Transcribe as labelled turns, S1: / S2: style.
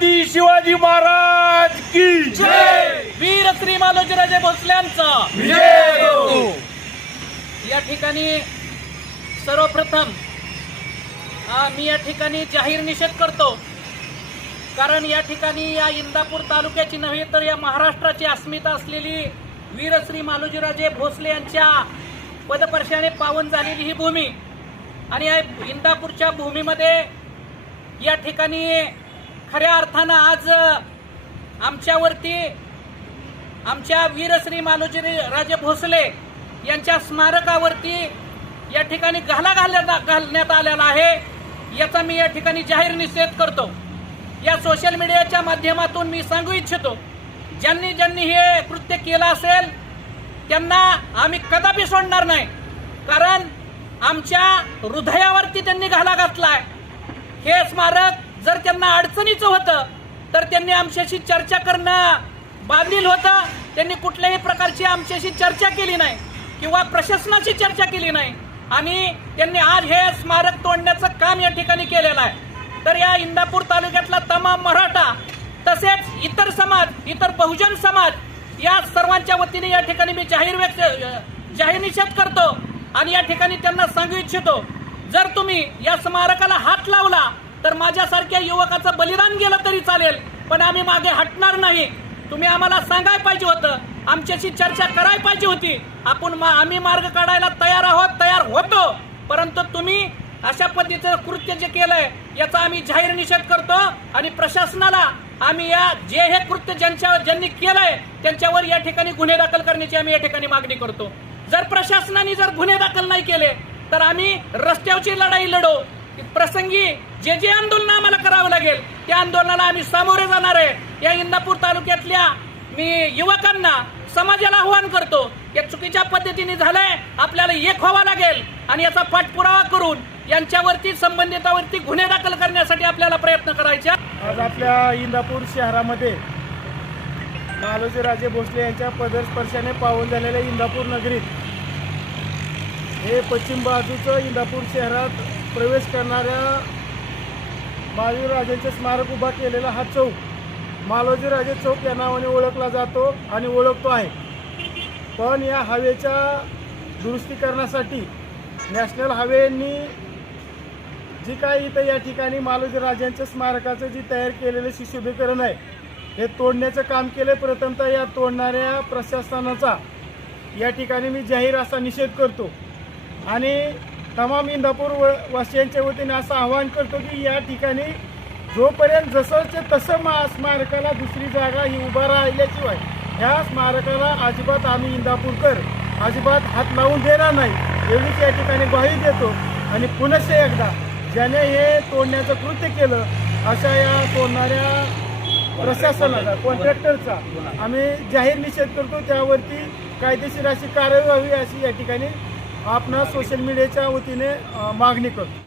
S1: छत्रपती शिवाजी महाराज की
S2: वीर श्री मालोजीराजे भोसल्यांचा.
S1: विजय! हो.
S2: या ठिकाणी सर्वप्रथम आ, मी या ठिकाणी जाहीर निषेध करतो. कारण या ठिकाणी या इंदापूर तालुक्याची नव्हे तर या महाराष्ट्राची अस्मिता असलेली वीरश्री मालोजीराजे भोसले यांच्या पदपर्शाने पावन झालेली ही भूमी. आणि या इंदापूरच्या भूमीमध्ये या ठिकाणी खऱ्या अर्थानं आज आमच्यावरती आमच्या वीरश्री मालोजी राजे भोसले यांच्या स्मारकावरती या ठिकाणी घाला घालण्यात घालण्यात आलेला आहे. याचा मी या ठिकाणी जाहीर निषेध करतो. या सोशल मीडियाच्या माध्यमातून मी सांगू इच्छितो ज्यांनी ज्यांनी हे कृत्य केलं असेल त्यांना आम्ही कदापि सोडणार नाही. कारण आमच्या हृदयावरती त्यांनी घाला घातलाय. हे स्मारक जर त्यांना अडचणीचं होतं तर त्यांनी आमच्याशी चर्चा करणं बांधील होतं. त्यांनी कुठल्याही प्रकारची आमच्याशी चर्चा केली नाही किंवा प्रशासनाशी चर्चा केली नाही. आणि त्यांनी आज हे स्मारक तोडण्याचं काम या ठिकाणी केलेलं आहे. तर या इंदापूर तालुक्यातला तमाम मराठा तसेच इतर समाज इतर बहुजन समाज या सर्वांच्या वतीने या ठिकाणी मी जाहीर व्यक्त जाहीर निषेध करतो. आणि या ठिकाणी त्यांना सांगू इच्छितो जर तुम्ही या स्मारकाला हात लावला तर माझ्यासारख्या युवकाचं बलिदान गेलं तरी चालेल पण आम्ही मागे हटणार नाही. तुम्ही आम्हाला सांगायला पाहिजे होतं आमच्याशी चर्चा करायला पाहिजे होती. आपण मा- आम्ही मार्ग काढायला तयार आहोत तयार होतो. परंतु तुम्ही अशा पद्धतीचं कृत्य जे केलंय याचा आम्ही जाहीर निषेध करतो आणि प्रशासनाला आम्ही या जे हे कृत्य ज्यांच्या ज्यांनी केलंय त्यांच्यावर या ठिकाणी गुन्हे दाखल करण्याची आम्ही या ठिकाणी मागणी करतो. जर प्रशासनाने जर गुन्हे दाखल नाही केले तर आम्ही रस्त्यावरची लढाई लढो. प्रसंगी जे जे आंदोलन आम्हाला करावं लागेल त्या आंदोलनाला आम्ही सामोरे जाणार आहे. या इंदापूर तालुक्यातल्या मी युवकांना समाजाला आव्हान करतो या चुकीच्या पद्धतीने झालंय आपल्याला एक व्हावा लागेल आणि याचा पाठपुरावा करून यांच्यावरती संबंधितावरती गुन्हे दाखल करण्यासाठी आपल्याला प्रयत्न करायचे.
S3: आज आपल्या इंदापूर शहरामध्ये मालोजीराजे भोसले यांच्या पदस्पर्शाने पावन झालेल्या इंदापूर नगरीत हे पश्चिम बाजूचं इंदापूर शहरात प्रवेश करणाऱ्या महावीरराजेंचे स्मारक उभा केलेला हा चौक. मालोजीराजे चौक या नावाने ओळखला जातो आणि ओळखतो आहे. पण या हवेच्या दुरुस्तीकरणासाठी नॅशनल हायवेनी जी काही इथं या ठिकाणी मालोजी राजांच्या स्मारकाचं जी तयार केलेलं शिशुभीकरण आहे हे तोडण्याचं काम केलं प्रथमतः या तोडणाऱ्या प्रशासनाचा या ठिकाणी मी जाहीर असा निषेध करतो. आणि तमाम इंदापूर व वासियांच्या वतीने असं आवाहन करतो की या ठिकाणी जोपर्यंत जसंचे तसं मा स्मारकाला दुसरी जागा ही उभा राहिल्याशिवाय ह्या स्मारकाला अजिबात आम्ही इंदापूरकर अजिबात हात लावून देणार नाही. एवढीच या ठिकाणी ग्वाही देतो. आणि पुनश्च एकदा ज्याने हे तोडण्याचं कृत्य केलं अशा या तोडणाऱ्या प्रशासनाचा कॉन्ट्रॅक्टरचा आम्ही जाहीर निषेध करतो. त्यावरती कायदेशीर अशी कारवाई व्हावी अशी या ठिकाणी आपण सोशल मीडियाच्या वतीने मागणी करतो.